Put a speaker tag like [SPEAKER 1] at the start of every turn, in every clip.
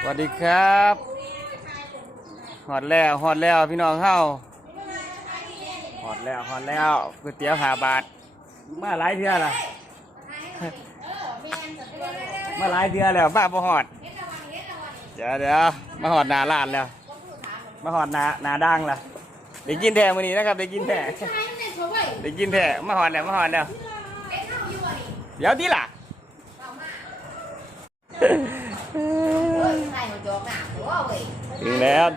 [SPEAKER 1] วัสดีครับหอดแล้วพี่น้องเฮาหอดแล้วก๋วยเตี๋ยว5 บาทมาหลายเทื่อละมาหลายเทื่อแล้วมาบ่หอดเดี๋ยวมาหอดหน้าร้านแล้วมาหอดหน้าดังละได้กินแท้มื้อนี้นะครับได้กินแท้มาหอดแล้วเดี๋ยวที่ล่ะถึงแล้ว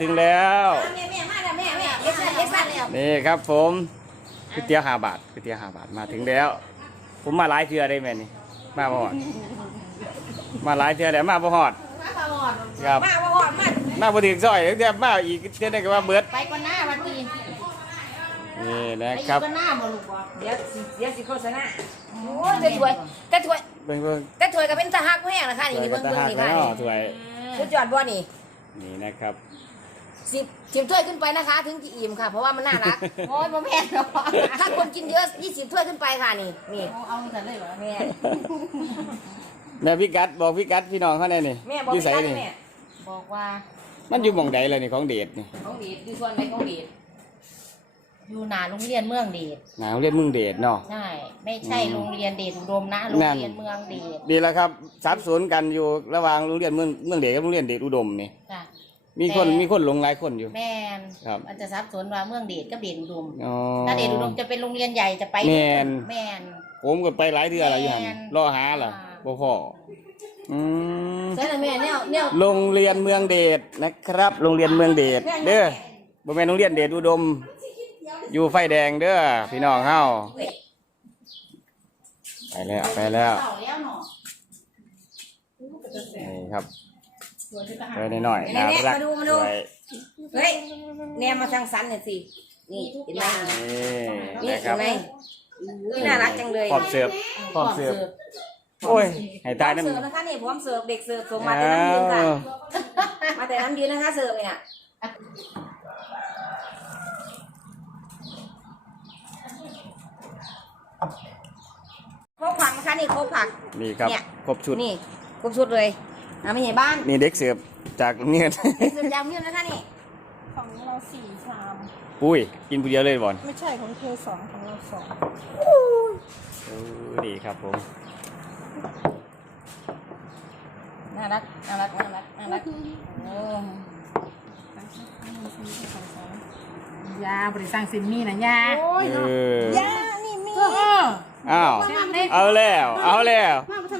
[SPEAKER 1] นี่ครับผมก๋วยเตี๋ยว5 บาทมาถึงแล้วผมมาหลายเทื่อได้แม่นี่มาบ่ฮอดมาหลายเทื่อแล้วมาบ่ฮอดครับมาบ่ถึงซอยเดี๋ยวมาอีกเทื่อนึงก็ว่าเบิด
[SPEAKER 2] ไปก่อนหน้าวันที
[SPEAKER 1] นี่นะครับ
[SPEAKER 2] ไปก่อนหน้าบ่ลูกบ่เดี๋ยวสิโฆษณาโอ้จะถวย
[SPEAKER 1] เบิ่ง
[SPEAKER 2] ก็เป็นตาฮักแห้งนะคะนี่เบิ่งนี่ค่ะ
[SPEAKER 1] ถวย
[SPEAKER 2] สุดยอดบ่นี่
[SPEAKER 1] นะครับ
[SPEAKER 2] 10 ถ้วยขึ้นไปนะคะถึงจะอิ่มค่ะเพราะว่ามันน่ารักโอ้ยบ่แม่นหรอกถ้าคนกินเยอะ20 ถ้วยขึ้นไปค่ะนี่เอาแต่เลยเหรอแม่
[SPEAKER 1] แม่พี่กัดบอกพี่กัดพี่น้องเขาแน่นี่
[SPEAKER 2] แม่บอกพี่กัดแม่บอกว่า
[SPEAKER 1] มันอยู่หม่องใดล่ะนี่ของเดชนี่
[SPEAKER 2] ของเดชอยู่ส่วนไหนของเดชอยู่หน้าโรงเรียนเมืองเดช
[SPEAKER 1] หน้าโรงเรียนเมืองเดชเนาะ
[SPEAKER 2] ใช่ไม่ใช่โรงเรียนเดชอุดมนะโรงเรียนเมืองเดช
[SPEAKER 1] ดีแล้วครับสับสนกันอยู่ระหว่างโรงเรียนเมืองเดชกับโรงเรียนเดชอุดมนี่มีคนลงหลายคนอยู่
[SPEAKER 2] แม่นมันจะสับสนว่าเมืองเดชกับเดชอุดม
[SPEAKER 1] อ๋อ
[SPEAKER 2] ถ้าเดชอุดมจะเป็นโรงเรียนใหญ่จะไป
[SPEAKER 1] แม่
[SPEAKER 2] น
[SPEAKER 1] ผมก็ไปหลายเทื่อแล้วอยู่หั่นรอหาล่ะบ่พอ
[SPEAKER 2] ใช่แล้วแม่เนี่ย
[SPEAKER 1] โรงเรียนเมืองเดชนะครับโรงเรียนเมืองเดชเด้อบ่แม่นโรงเรียนเดชอุดมอยู่ไฟแดงเด้อพี่น้องเฮาไปแล้วนี่ครับไปหน่อยน่ารัก
[SPEAKER 2] เฮ้ยแนมมาทางสันหน่อยสินี่เห็นไหมนี่เห็นไหมนี่น่ารักจังเลย
[SPEAKER 1] พร้อมเสิร์ฟโอ้ยให้ตายนั่น
[SPEAKER 2] เสิร์ฟนะคะนี่พร้อมเสิร์ฟเด็กเสิร์ฟส่งมาแต่น้ำยืนค่ะมาแต่น้ำยืนนะคะเสิร์ฟเนี่ยครบผักนะคะนี่ครบผัก
[SPEAKER 1] นี่ครับครบชุด
[SPEAKER 2] นี่ครบชุดเลยไม่ใช่บ้าน
[SPEAKER 1] นี่เด็กเสิร์ฟจากโรงเรียน
[SPEAKER 2] เด็กเสิร์ฟจากโรงเรียนนะคะนี่
[SPEAKER 3] ของเรา4 ชาม
[SPEAKER 1] ปุ้ยกินผู้เดียวเลยบอล
[SPEAKER 3] ไม่ใช่ของเธอ2ของเรา2
[SPEAKER 1] ดีครับผม
[SPEAKER 2] น่ารัก
[SPEAKER 3] ยาบริษัทซิมมี่นะยายานี่มี
[SPEAKER 1] อ้าวเอาแล้วเอาแล้ว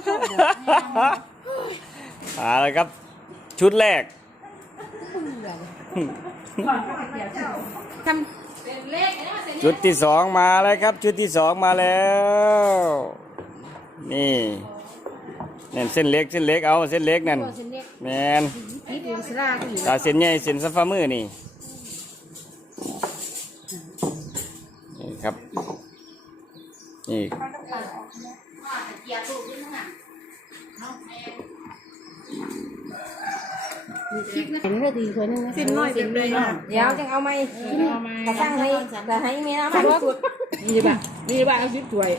[SPEAKER 1] ครับชุดแรกชุดที่2มาแล้วครับชุดที่2มาแล้วนี่เส้นเล็กเอาเส้นเล็กนั่นแมนตาเส้นใหญ่เส้นซัฟฟ้ามือนี่ครับนี่
[SPEAKER 2] อันนี้ก็ดีคนนึง
[SPEAKER 3] สินน้อยเป็นเลย
[SPEAKER 2] เดี๋ยวจะเอาไหมกระช่างให้แต่ให้เมียนะมา
[SPEAKER 3] สุดมีบ้าเอาชิ้นสวย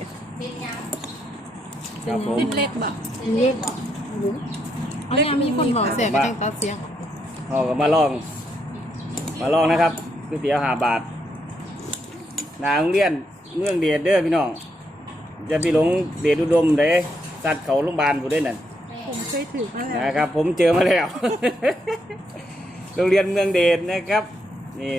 [SPEAKER 3] ชิ้นเล็กแบบเล็กมีคนบอกเสียงจังตัดเสียง
[SPEAKER 1] เราก็มาลองนะครับก๋วยเตี๋ยว5 บาทหน้าโรงเรียนเมืองเดชเด้อพี่น้องจะไปหลงเดชอุดมเด้ตัดเขาโรงพยาบาลผู้ได้นั่น
[SPEAKER 3] ผมเคยถือมาแล้ว
[SPEAKER 1] นะครับผมเจอมาแล้วโรงเรียนเมืองเดชนะครับนี่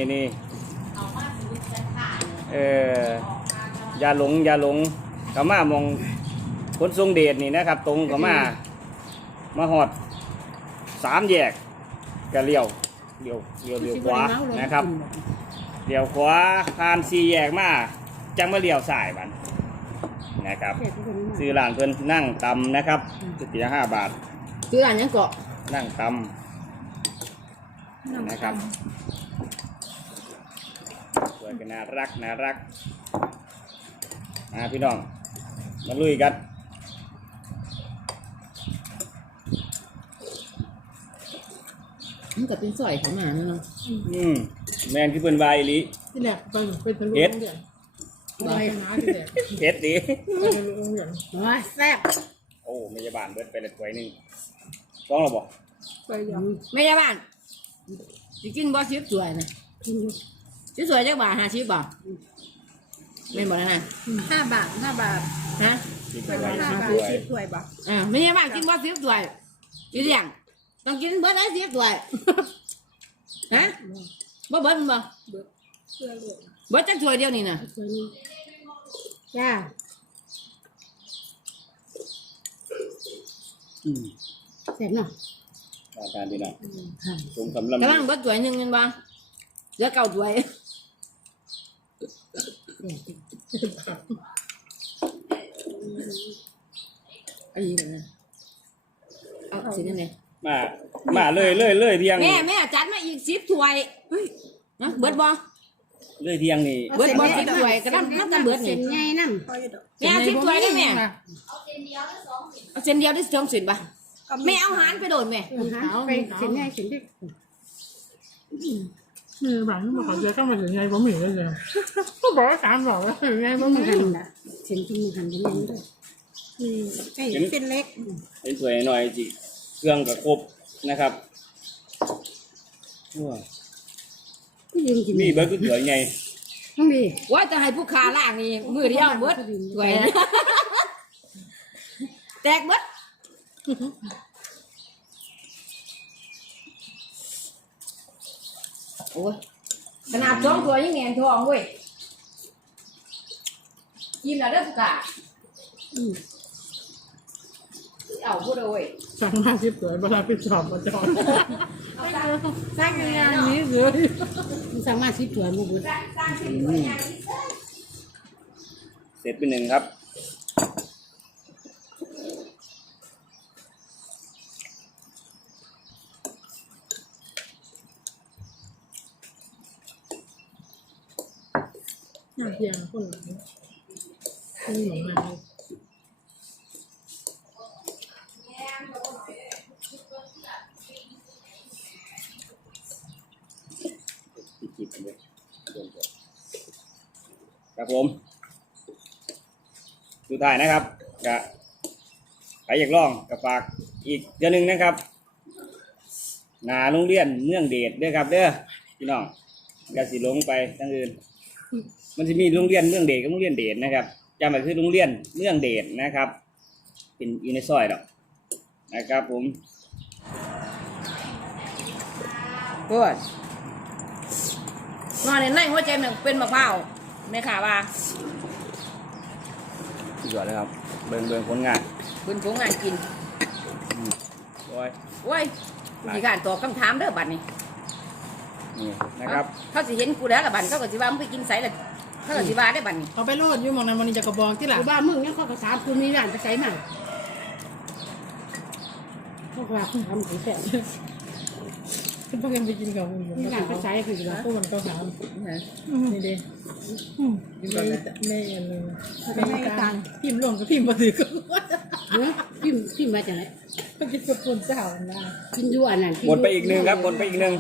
[SPEAKER 1] อย่าหลงกามามองขนทรงเดชนี่นะครับตรงกามาหอด3 แยกก็เลี้ยวขวานะครับเลี้ยวขวาผ่าน4 แยกมาจังมาเลี้ยวซ้ายบัดนะครับซื้อร้านเพิ่นนั่งตำนะครับก๋วยเตี๋ยว5 บาท
[SPEAKER 2] ซื้อร้านยังเกาะ
[SPEAKER 1] นั่งตำนะครับสวยกันน่ารักพี่น้องมาลุยกัน
[SPEAKER 2] มันก็เป็นสอยของหมาเนาะ
[SPEAKER 1] แมนคือเป็นวายลิ
[SPEAKER 3] ที่แหละเป็น
[SPEAKER 1] เอ็ดเอ็ดดี
[SPEAKER 2] แซ่บ
[SPEAKER 1] โอ้พยาบาลเบิดไปเลยถ้วยนึงต้องหรอบอก
[SPEAKER 3] ไปยอม
[SPEAKER 2] ไม่ใช่บ้านสิกินบ่ชิบสวยนะชิบสวยจักบาท50 บาทไม่นบ่แล้วนะ
[SPEAKER 3] 5 บาท5 บาท
[SPEAKER 2] ฮะ
[SPEAKER 1] กิน
[SPEAKER 3] ไป
[SPEAKER 1] ไป
[SPEAKER 3] ละ
[SPEAKER 1] ไว้
[SPEAKER 3] 5 บาท
[SPEAKER 1] สวย
[SPEAKER 3] 10 ถ้วยบ่
[SPEAKER 2] ไม่ใช่บ้านกินบ่ชิบสวยอีเดียงต้องกินเบิดได้10 ถ้วยฮะบ่เบิดมันบ่
[SPEAKER 3] เพื่อลูก
[SPEAKER 2] เบิดจักถ้วยเดียวนี่น่ะ
[SPEAKER 3] จ้า
[SPEAKER 2] เสร็จเนาะ
[SPEAKER 1] ทานพี่น้องสมคำลำ
[SPEAKER 2] กำลังเบิดถ้วยหนึงแม่นบ่เหลือ9ถ้วยอันนี้นะเอาสินั่นเลย
[SPEAKER 1] มาเลยเที่ยง
[SPEAKER 2] แม่จัดมาอีก10 ถ้วยเฮ้ยนะเบิดบ่
[SPEAKER 1] เลยเที่ยงนี่
[SPEAKER 2] เบิดบ่10 ถ้วยก็น้ำกันเบิดนี่
[SPEAKER 3] ใหญ่นำ
[SPEAKER 2] แม่10 ถ้วยได้แม่เอาเส้นเดียวได้2 เส้นป่ะแม่เอาหารไปโดนแม่
[SPEAKER 3] ไปเส้นใหญ่เส้นเล็ก
[SPEAKER 4] บางที่มาขอเจอก็มาถึงไงบะหมี่ได้เลยก็บอกว่า3 บอกว่าถึงไงบะหมี่
[SPEAKER 3] หั่นน่ะเส้นที่หั่นเป็นยังด้วยไอ้เส้นเล็ก
[SPEAKER 1] เป็นสวยหน่อยจิเครื่องกับครบนะครับ
[SPEAKER 3] ยืนกิน
[SPEAKER 1] มีเบิร์ดก็สวยไง
[SPEAKER 3] ต้องดี
[SPEAKER 2] ว่าจะให้ผู้ค้าล่างนี่มือเดียวเบิดถ้วยนะแตกเบิดโอ้ยขนาด2 ถ้วยยังแหงท้องเว้ยยิ้มแล้วเด้อผู้ค้าเอาพูดเอาเว้ย
[SPEAKER 4] สั่งมา10 ตัวเวลาไปสอบมาจอด
[SPEAKER 2] สร้างยังไง
[SPEAKER 4] อย่าง
[SPEAKER 2] เนาะ
[SPEAKER 4] นี้เลย
[SPEAKER 3] มันสามารถ10 ถ้วยบ่บุ
[SPEAKER 2] สร้างสิ่งตัวอย่าง
[SPEAKER 1] เสร็จไป1ครับ
[SPEAKER 4] เพียงคนหลังคนหลงมา
[SPEAKER 1] จิบเลยครับผมสุดท้ายนะครับกับใครอยากลองกับฝากอีกเดือนหนึ่งนะครับหนาโรงเรียนเมืองเดชเด้อครับเด้อพี่น้องอย่าสิหลงไปทั้งอื่นมันจะมีโรงเรียนเมืองเดชกับโรงเรียนเดชนะครับจำไว้คือโรงเรียนเมืองเดชนะครับ เป็นอยู่ในซอยดอกนะครับผม
[SPEAKER 2] เพื่อนนอนในหัวใจมันเป็นมะพร้าวแม่ข่าว่า
[SPEAKER 1] สุดยอดเลยครับเบิ่งผลงาน
[SPEAKER 2] เป็นผงงานกิน
[SPEAKER 1] โอ้ย
[SPEAKER 2] โอ้ยมีการตอบคำถามเด้อบัดนี้
[SPEAKER 1] นี่นะครับ
[SPEAKER 2] เขาสิเห็นกูแล้วละบัดเขาก็สิว่ามึงไปกินไสละเขาก็สิว่าได้บัดนี้
[SPEAKER 4] เอาไปโลดอยู่มองนั้นมันจะกระบอกที่หลัง
[SPEAKER 3] บ้ามึงเนี่ยเขาก็ถามคุณมีร้านไปใส่มาพวกว่าคุณทำของแซ่บ
[SPEAKER 4] คุณพ่อกันไปกินกับคุณ
[SPEAKER 3] มีร้านไปใส่คือว่า
[SPEAKER 4] พวกมันก็ถามนี่เด้ไม่อันนึงไม่การพิมพ์ลงกับพิมพ์มาถือก็
[SPEAKER 3] พิมพ์มาจากไหน
[SPEAKER 4] ก็กินกับคนเจ้านะ
[SPEAKER 3] กินอยู่อันนั้น
[SPEAKER 1] หมดไปอีกหนึ่งครับหมดไปอีกหนึ่ง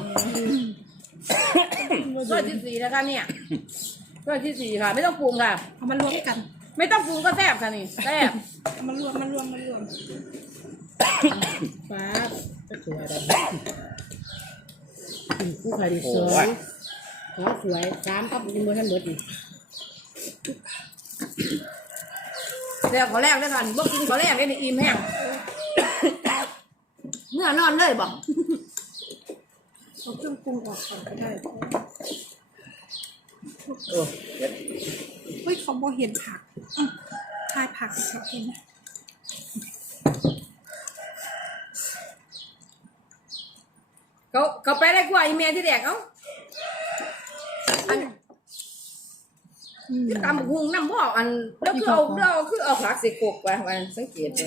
[SPEAKER 2] ข้อที่ 4นะคะเนี่ยข้อที่ 4ค่ะไม่ต้องปรุงค่ะ
[SPEAKER 3] เอามารวมกัน
[SPEAKER 2] ไม่ต้องปรุงก็แซ่บค่ะนี่แซ่บ
[SPEAKER 3] เอามารวม
[SPEAKER 4] ฟ้าจะสวยอะไร
[SPEAKER 3] ผู้ขายดีสองขอสวย3ครับยังบ่ทันเบิดอีก
[SPEAKER 2] เดี๋ยวขอแรกด้วยกันบ่กินขอแรกได้อิ่มแห้งเมื่อนอนเลยบอก
[SPEAKER 3] เอาเครื่องปรุงออกก่อนก็ได้
[SPEAKER 1] โอ้เด็ด
[SPEAKER 3] เฮ้ยเขาบ่เห็นผักทายผักเขาเห็น
[SPEAKER 2] เขาไปได้กว่าอีเมลที่แดกเอ้าอันตำหุงน้ำบ่ออันแล้วคือเอาผักใส่กบไปวันสังเกตเลย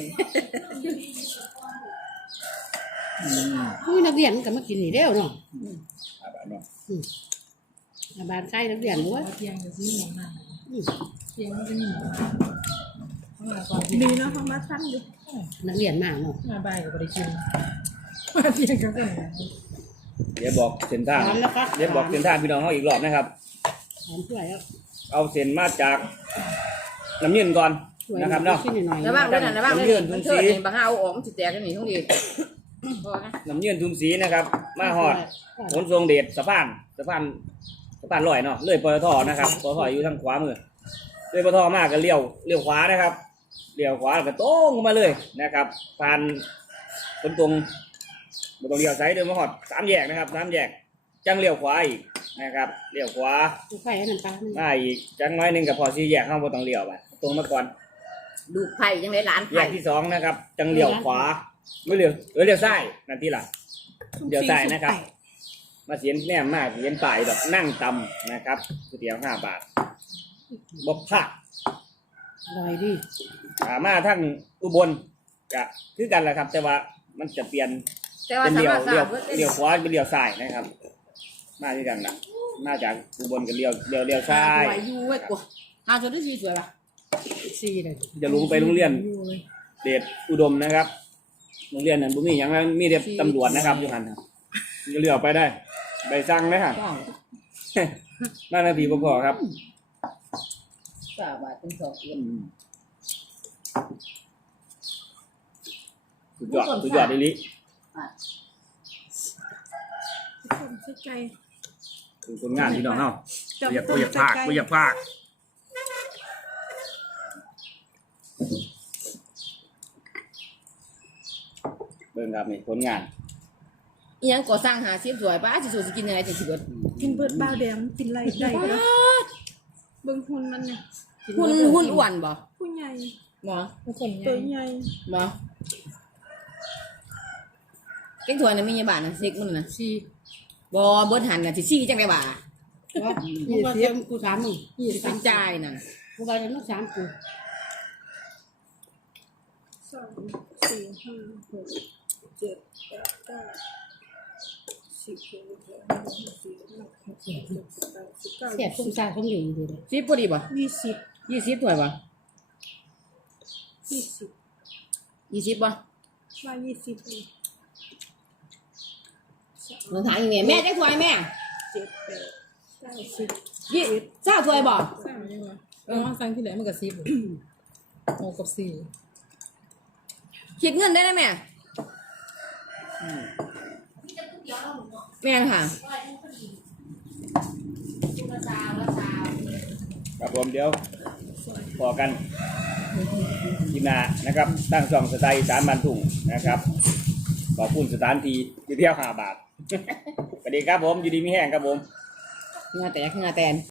[SPEAKER 3] นี่นักเรียนก็มากินนี่เด้วเนาะ
[SPEAKER 1] อาบานเนาะ
[SPEAKER 3] บานใกล้นักเรียนว่า
[SPEAKER 4] เพียงจะซื้อหมูหน้าเพียงมันจะมีหมู
[SPEAKER 3] ดีเนาะเขามาสั้นอยู่นักเรียนมากเนาะ
[SPEAKER 4] มาใบก็ไปกินมาเพียงก็ได้
[SPEAKER 1] เดี๋ยวบอกเส้นทางเดี๋ยวบอกเส้นทางพี่น้องเขาอีกรอบนะครับ
[SPEAKER 3] หอมช่วยแล้ว
[SPEAKER 1] เอาเส้นมาจากน้ำเย็นก่อนนะครับเนาะ
[SPEAKER 3] ชิ้นหน่อย
[SPEAKER 2] ระวังด้วยนะระวังด้วยมันเถิดนี่บางเอาออกมันสิแตกกันนี่ทุกที
[SPEAKER 1] น้ำยืนทุ่มสีนะครับ มาหอดขนทรงเดชสะพานลอยเนาะเลยปตทนะครับปตทอยู่ทางขวามือเลยปตทมากก็เลี้ยวขวานะครับเลี้ยวขวาก็ตรงมาเลยนะครับผ่านคนตรงมาตรงเลี้ยวซ้ายเดินมาหอด3 แยกนะครับ3 แยกจังเลี้ยวขวาอีกนะครับเลี้ยวขวา
[SPEAKER 3] ไฟอันนั้นปลา
[SPEAKER 1] มาอีกจังน้อยหนึงกับพอ4 แยกเข้าบ่ต้องเลี้ยวไปตรงมาก่อน
[SPEAKER 2] ดูไผ่ยังไงหลาน
[SPEAKER 1] แย
[SPEAKER 2] ไผ่
[SPEAKER 1] กที่2นะครับจังเลี้ยวขวาไม่เลี้ยวซ้ายนั่นที่ล่ะเลี้ยวซ้ายนะครับ มาเสียนแนมมากเสียนป่ายดอกนั่งตำนะครับก๋วยเตี๋ยว5 บาทบ่พลาด
[SPEAKER 3] อร่อยดิ
[SPEAKER 1] มาทั้งอุบลก็คือกันแหละครับ แต่ว่ามันจะเปลี่ยน
[SPEAKER 2] แต่ว่า
[SPEAKER 1] เป็น
[SPEAKER 2] สา
[SPEAKER 1] เลี้ยว
[SPEAKER 2] มารถ
[SPEAKER 1] เลี้ยว
[SPEAKER 2] สาว
[SPEAKER 1] เลี้ยวขวาเป็นเลี้ยวซ้ายนะครับ มาที่กันนะมาจากอุบลกับเลี้ยวซ้าย
[SPEAKER 2] สวยอยู่เว้ยกูชวนได้สีสวยป่ะ
[SPEAKER 3] ซีเลย
[SPEAKER 1] จะลงไปโรงเรียนเดชอุดมนะครับโรงเรียนนั้นบุมีอย่างนั้นมีเด็กตำรวจนะครับอยู่หันครับจะเลี้ยวไปได้ใบสั่งเลยค่ะ มานาทีพอๆครับ
[SPEAKER 2] 3 บาทเป็น2 เอ็ม
[SPEAKER 1] สุดยอดดิลิ
[SPEAKER 4] คนใส่ไก่
[SPEAKER 1] คือคนงานพี่น้องเนาะ
[SPEAKER 4] จับ
[SPEAKER 1] อยาก
[SPEAKER 4] ต้น
[SPEAKER 1] อยากพาก
[SPEAKER 4] ใส่ไก่
[SPEAKER 1] อยากพากเบิ่งครับนี่ผลงาน
[SPEAKER 2] อีหยังก่อสร้างหาเสียบสวยป่ะสิสูสิกินยังไงจะสิเบิด
[SPEAKER 4] กินเบิดบ้าวแดงกินไรได้ก็เบิ่งหุ่นมันเนี่ย
[SPEAKER 2] หุ่นอ้วนบ่
[SPEAKER 4] ผู้ใหญ่
[SPEAKER 2] บ่
[SPEAKER 3] คน
[SPEAKER 4] ตัวใหญ่
[SPEAKER 2] บ่เก่งถ้วยน่ะมีอยู่บ้านน่ะซิกมันน่ะ
[SPEAKER 3] ซี
[SPEAKER 2] บ่เบิดหันน่ะสิซี่จังได๋บ่า
[SPEAKER 3] ว่ามึงว่าเต็มกูถามมึง
[SPEAKER 2] เป็นจ่ายน่ะ
[SPEAKER 3] มึงว่าจะมึงถามกู
[SPEAKER 4] 2 4 5 6 7 8 9 10
[SPEAKER 3] เสียบคุ้มซ่าคุ้มเหลี่ยมเลย
[SPEAKER 2] สิบพอดีบ่
[SPEAKER 4] 20
[SPEAKER 2] 20ถ้วยบ่
[SPEAKER 4] 20
[SPEAKER 2] 20บ่
[SPEAKER 4] มา20เลย
[SPEAKER 2] ลองถามอีแม่แม่จักถ้วยแม่
[SPEAKER 4] 7 8 9 10
[SPEAKER 2] 20ถ้วยบ่
[SPEAKER 3] สร้างได้ไหมว่าสร้างที่ไหนมันกับซีโอ้กับซี
[SPEAKER 2] คิดเงินได้แม่แม่ค่ะ
[SPEAKER 1] ครับผมเดี๋ยวพอกันทีมงานนะครับตั้งช่องสไตล์อีสานบ้านทุ่งนะครับขอบคุณสถานที่ที่เที่ยว5 บาท สวัสดีครับผมอยู่ดีมีแห้งครับผม
[SPEAKER 2] งาแตกงาแตน